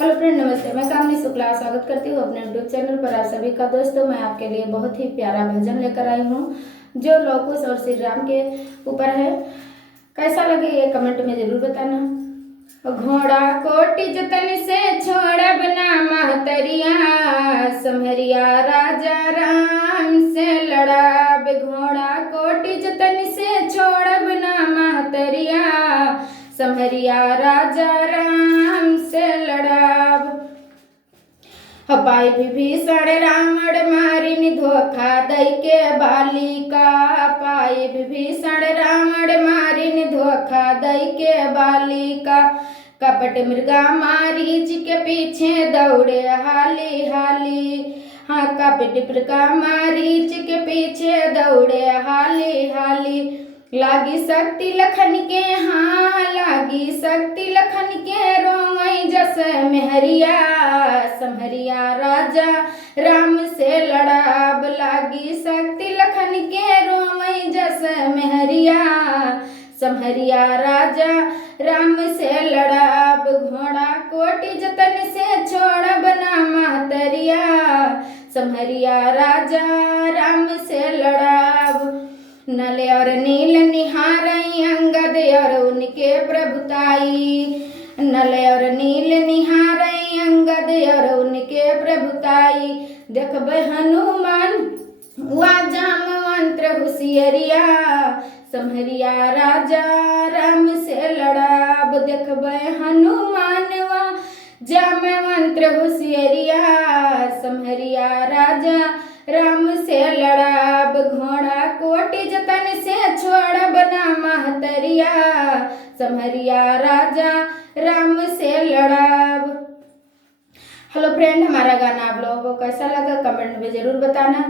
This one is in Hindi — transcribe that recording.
हेलो फ्रेंड, नमस्ते। मैं कामनी शुक्ला स्वागत करती हूँ अपने यूट्यूब चैनल पर आप सभी का। दोस्तों, मैं आपके लिए बहुत ही प्यारा भजन लेकर आई हूँ जो लौह कुश और श्री राम के ऊपर है। कैसा लगे ये कमेंट में जरूर बताना। घोड़ा कोटि जतन से छोड़ा बना महतरिया, समहरिया राजा राम से लड़ा। घोड़ा कोटि जतन से छोड़ा बना महतरिया, समहरिया राजा राम से लड़ाब। पाई विभीषण रावण मारिन धोखा दई के बालिका, पाई विभीषण रावण मारिन धोखा दई के बालिका। कपट मृगा मारीच के पीछे दौड़े हाली हाली, हाँ कपट मृगा मारीच के पीछे दौड़े हाली हाली। लागी शक्ति लखन के, हाँ लागी शक्ति लखन के रोई जस मेहरिया, समहरिया राजा राम से लड़ाब। लागी शक्ति लखन के रोई जस मेहरिया, समहरिया राजा राम से लड़ाब। घोड़ा कोटि जतन से छोड़ बना महतरिया, समहरिया राजा राम से लड़ाब। नल और नील निहारई अंगद और उनके प्रभुताई, नल और नील निहारई अंगद और उनके प्रभुताई। देखबे हनुमान वा जामवंत होशियरिया, समहरिया राजा राम से लड़ाब। देखबे हनुमान वा जामवंत होशियरिया, समहरिया राजा राम से लड़ाब। घोड़ा कोटि जतन से छोड़ बना महतरिया, समहरिया राजा राम से लड़ाब। हेलो फ्रेंड, हमारा गाना आप लोगों को कैसा लगा कमेंट में जरूर बताना।